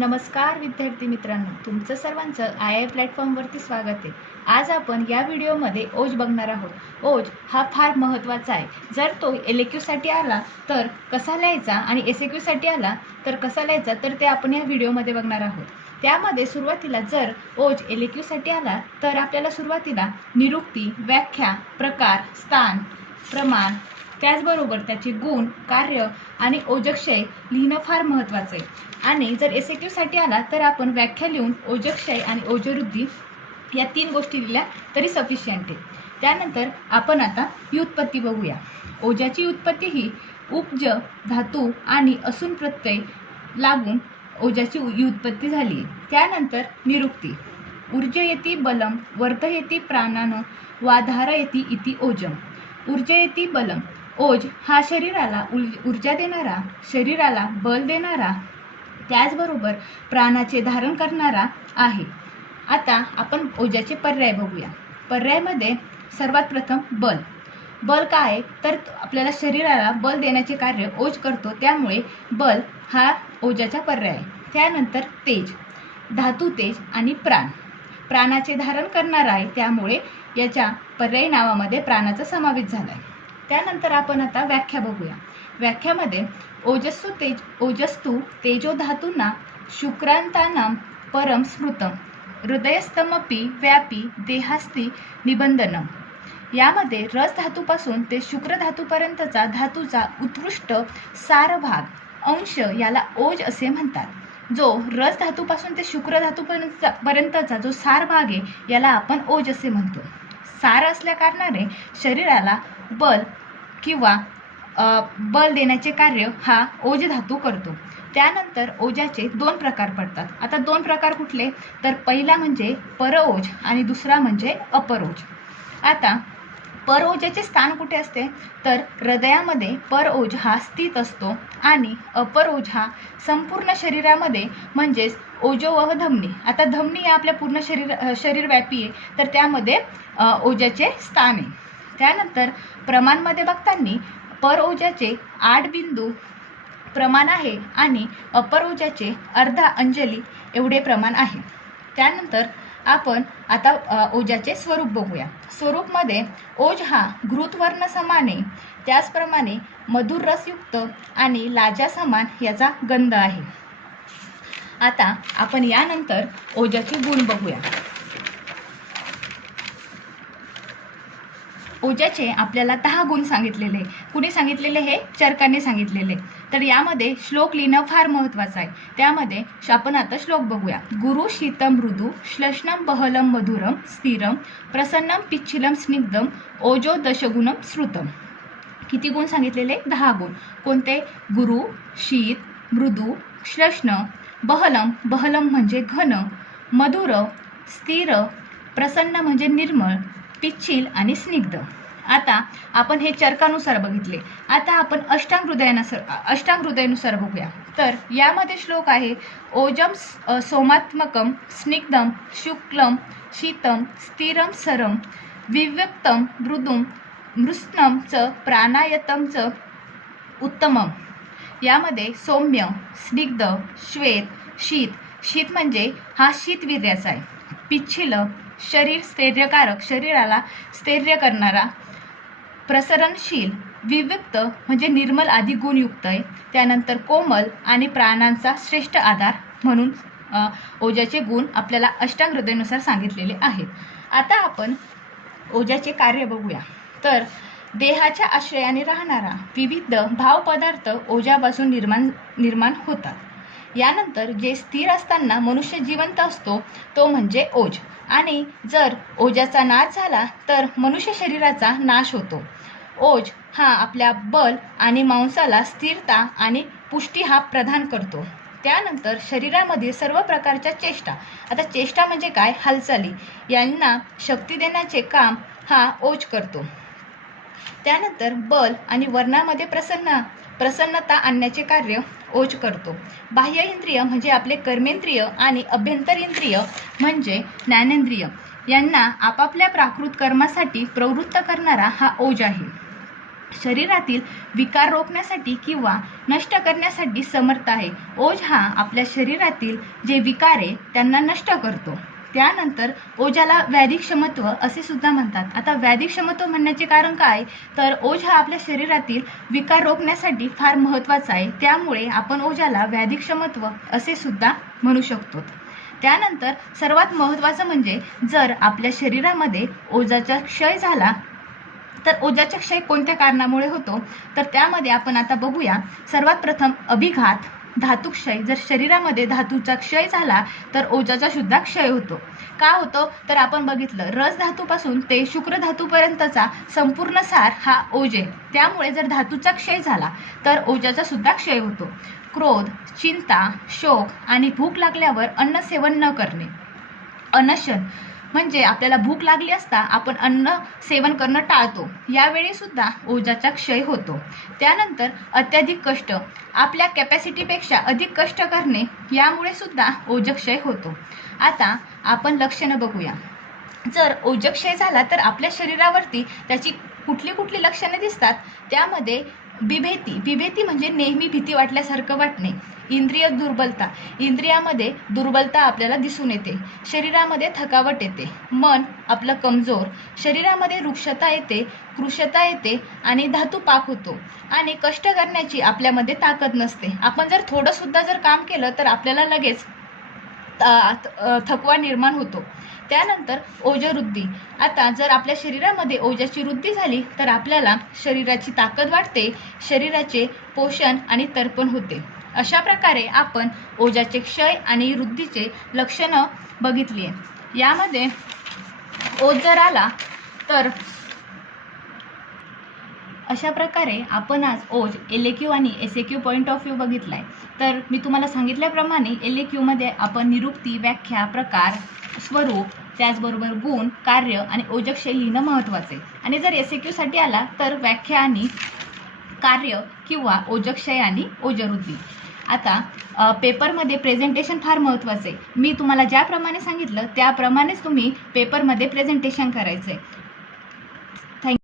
नमस्कार विद्यार्थी मित्रांनो, तुमचं सर्वांचं आय प्लॅटफॉर्मवरती स्वागत आहे। आज आपण या व्हिडिओमध्ये ओज बघणार आहोत। ओज हा फार महत्त्वाचा आहे। जर तो LAQ-साठी आला तर कसा लिहायचा आणि SAQ-साठी आला तर कसा लिहायचा तर ते आपण या व्हिडिओमध्ये बघणार आहोत। त्यामध्ये सुरुवातीला जर ओज LAQ-साठी आला तर आपल्याला सुरुवातीला निरुक्ती, व्याख्या, प्रकार, स्थान, प्रमाण, त्याचबरोबर त्याचे गुण, कार्य आणि ओजक्षय लिहिणं फार महत्त्वाचं आहे। आणि जर SAQ-साठी आला तर आपण व्याख्या लिहून ओजक्षय आणि ओजवृद्धी या 3 गोष्टी लिहिल्या तरी सफिशियंट आहे। त्यानंतर आपण आता व्युत्पत्ती बघूया। ओजाची व्युत्पत्ती ही उपज धातू आणि असून प्रत्यय लागून ओजाची व्युत्पत्ती झाली। त्यानंतर निरुक्ती, ऊर्जयति बलम वर्धयति प्राणान वा धारयति इति ओजम। ऊर्जयति बलम, ओज हा शरीराला ऊर्जा देणारा, शरीराला बल देणारा, त्याचबरोबर प्राणाचे धारण करणारा आहे। आता आपण ओजाचे पर्याय बघूया। पर्यायमध्ये सर्वात प्रथम बल। बल काय तर आपल्याला शरीराला बल देण्याचे कार्य ओज करतो, त्यामुळे बल हा ओजाचा पर्याय आहे। त्यानंतर तेज, धातू तेज आणि प्राण, प्राणाचे धारण करणारा आहे, त्यामुळे याच्या पर्यायी नावामध्ये प्राणाचा समावेश झाला आहे। त्यानंतर आपण आता व्याख्या बघूया। व्याख्यामध्ये ओजस्तु तेजो धातूना शुक्रांतानां परम स्मृतम हृदयस्थमपि व्यापी देहास्ति निबंधनम। यामध्ये रस धातूपासून ते शुक्र धातूपर्यंतचा धातूचा उत्कृष्ट सार भाग अंश याला ओज असे म्हणतात। जो रस धातूपासून ते शुक्र धातूपर्यंतचा जो सार भाग आहे याला आपण ओज असे म्हणतो। सार असल्या कारणाने शरीराला बल किंवा बल देण्याचे कार्य हा ओज धातू करतो। त्यानंतर ओजाचे 2 प्रकार पडतात। आता 2 प्रकार कुठले तर पहिला म्हणजे परओज आणि दुसरा म्हणजे अपरोज। आता परओजाचे स्थान कुठे असते तर हृदयामध्ये परओज हा स्थित असतो आणि अपरोज हा संपूर्ण शरीरामध्ये म्हणजेच ओजोवह धमनी। आता धमनी या आपल्या पूर्ण शरीरव्यापी आहे, तर त्यामध्ये ओजाचे स्थान आहे। त्यानंतर प्रमाणमध्ये बघताना परओजाचे 8 बिंदू प्रमाण आहे आणि अपरोजाचे अर्धा अंजली एवढे प्रमाण आहे। त्यानंतर आपण आता ओजाचे स्वरूप बघूया। स्वरूपमध्ये ओज हा घृतवर्ण समान आहे, त्याचप्रमाणे मधुर रसयुक्त आणि लाजा समान याचा गंध आहे। आता आपण यानंतर ओजाचे गुण बघूया। ओजाचे आपल्याला 10 गुण सांगितलेले, कुणी सांगितलेले हे चरकाने सांगितलेले। तर यामध्ये श्लोक लिहिणं फार महत्त्वाचं आहे। त्यामध्ये आपण आता श्लोक बघूया। गुरु शीतम मृदू श्लष्णम बहलम मधुरम स्थिरम प्रसन्नम पिच्छिलम स्निग्धम ओजो दशगुणम श्रुतम। किती गुण सांगितलेले 10 गुण। कोणते? गुरु, शीत, मृदू, श्लष्ण, बहलम, बहलम म्हणजे घन, मधुर, स्थिर, प्रसन्न म्हणजे निर्मळ, पिच्छिल आणि स्निग्ध। आता आपण हे चरकानुसार बघितले। आता आपण अष्टांग हृदयानुसार बघूया। तर यामध्ये श्लोक आहे ओजम सोमात्मकम स्निग्धम शुक्लम शीतम स्थिरम सरम विव्यक्तम मृदुम मृत्स्नम च प्राणायतम च उत्तमम। यामध्ये सौम्य, स्निग्ध, श्वेत, शीत, शीत म्हणजे हा शीतवीर्याचा आहे, पिच्छिल शरीर स्थैर्यकारक, शरीराला स्थैर्य करणारा, प्रसरणशील, विव्यक्त म्हणजे निर्मल आदी गुणयुक्त आहे। त्यानंतर कोमल आणि प्राणांचा श्रेष्ठ आधार म्हणून ओजाचे गुण आपल्याला अष्टांग हृदयानुसार सांगितलेले आहेत। आता आपण ओजाचे कार्य बघूया। तर देहाच्या आश्रयाने राहणारा विविध भावपदार्थ ओजापासून निर्माण होतात। यानंतर जे स्थिर असताना मनुष्य जिवंत असतो तो म्हणजे ओज, आणि जर ओजाचा नाश झाला तर मनुष्य शरीराचा नाश होतो। ओज हा आपल्या बल आणि मांसाला स्थिरता आणि पुष्टी हा प्रदान करतो। त्यानंतर शरीरामध्ये सर्व प्रकारच्या चेष्टा, आता चेष्टा म्हणजे काय? हालचाली यांना शक्ती देण्याचे काम हा ओज करतो। त्यानंतर बल आणि वर्णामध्ये प्रसन्नता आणण्याचे कार्य ओज करतो। बाह्य इंद्रिय म्हणजे आपले कर्मेंद्रिय आणि अभ्यंतर इंद्रिय म्हणजे ज्ञानेंद्रिय यांना आपापल्या प्राकृत कर्मासाठी प्रवृत्त करणारा हा ओज आहे। शरीरातील विकार रोखण्यासाठी किंवा नष्ट करण्यासाठी समर्थ आहे. ओज हा आपल्या शरीरातील जे विकार आहे त्यांना नष्ट करतो. त्यानंतर ओजाला व्याधिक्षमत्व असे सुद्धा म्हणतात. आता व्याधिक्षमत्व म्हणण्याचे कारण काय, तर ओज हा आपल्या शरीरातील विकार रोखण्यासाठी फार महत्त्वाचा आहे. त्यामुळे आपण ओजाला व्याधिक्षमत्व असे सुद्धा म्हणू शकतो. त्यानंतर सर्वात महत्त्वाचं म्हणजे जर आपल्या शरीरामध्ये ओजाचा क्षय झाला तर ओजाचा क्षय कोणत्या कारणामुळे होतो, तर त्यामध्ये आपण आता बघूया. सर्वात प्रथम अभिघात, धातुक्षय. जर शरीरामध्ये धातूचा क्षय झाला तर ओजाचा सुद्धा क्षय होतो. का होतो, तर आपण बघितलं रस धातूपासून ते शुक्र धातूपर्यंतचा संपूर्ण सार हा ओज आहे. त्यामुळे जर धातूचा क्षय झाला तर ओजाचा सुद्धा क्षय होतो. क्रोध, चिंता, शोक आणि भूक लागल्यावर अन्न सेवन न करणे. अनशन म्हणजे आपल्याला भूक लागली असता आपण अन्न सेवन करणं टाळतो, यावेळी सुद्धा ओजाचा क्षय होतो. त्यानंतर अत्याधिक कष्ट, आपल्या कॅपॅसिटीपेक्षा अधिक कष्ट करणे, यामुळे सुद्धा ओजक्षय होतो. आता आपण लक्षणं बघूया. जर ओजक्षय झाला तर आपल्या शरीरावरती त्याची कुठली कुठली लक्षणे दिसतात, त्यामध्ये बिभेती म्हणजे नेहमी भीती वाटल्यासारखं वाटणे. इंद्रिय दुर्बलता, इंद्रियामध्ये दुर्बलता आपल्याला दिसून येते. शरीरामध्ये थकावट येते. मन आपलं कमजोर, शरीरामध्ये रुक्षता येते, कृशता येते आणि धातुपाक होतो आणि कष्ट करण्याची आपल्यामध्ये ताकद नसते. आपण जर थोडंसुद्धा जर काम केलं तर आपल्याला लगेच थकवा निर्माण होतो. त्यानंतर ओजवृद्धी. आता जर आपल्या शरीरामध्ये ओजाची वृद्धी झाली तर आपल्याला शरीराची ताकद वाढते, शरीराचे पोषण आणि तर्पण होते. अशा प्रकारे आपण ओजाचे क्षय आणि वृद्धीचे लक्षणं बघितली आहे. यामध्ये ओज जर आला तर अशा प्रकारे आपण आज ओज LAQ आणि SAQ पॉईंट ऑफ व्ह्यू बघितला आहे. तर मी तुम्हाला सांगितल्याप्रमाणे LAQमध्ये आपण निरुक्ती, व्याख्या, प्रकार, स्वरूप, त्याचबरोबर गुण, कार्य आणि ओजक्षय लिहिणं महत्त्वाचं आहे. आणि जर SAQसाठी आला तर व्याख्या आणि कार्य किंवा ओजक्षय आणि ओजवृद्धी. आता पेपरमध्ये प्रेझेंटेशन फार महत्त्वाचं आहे. मी तुम्हाला ज्याप्रमाणे सांगितलं त्याप्रमाणेच तुम्ही पेपरमध्ये प्रेझेंटेशन करायचं आहे.